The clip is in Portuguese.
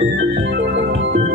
Música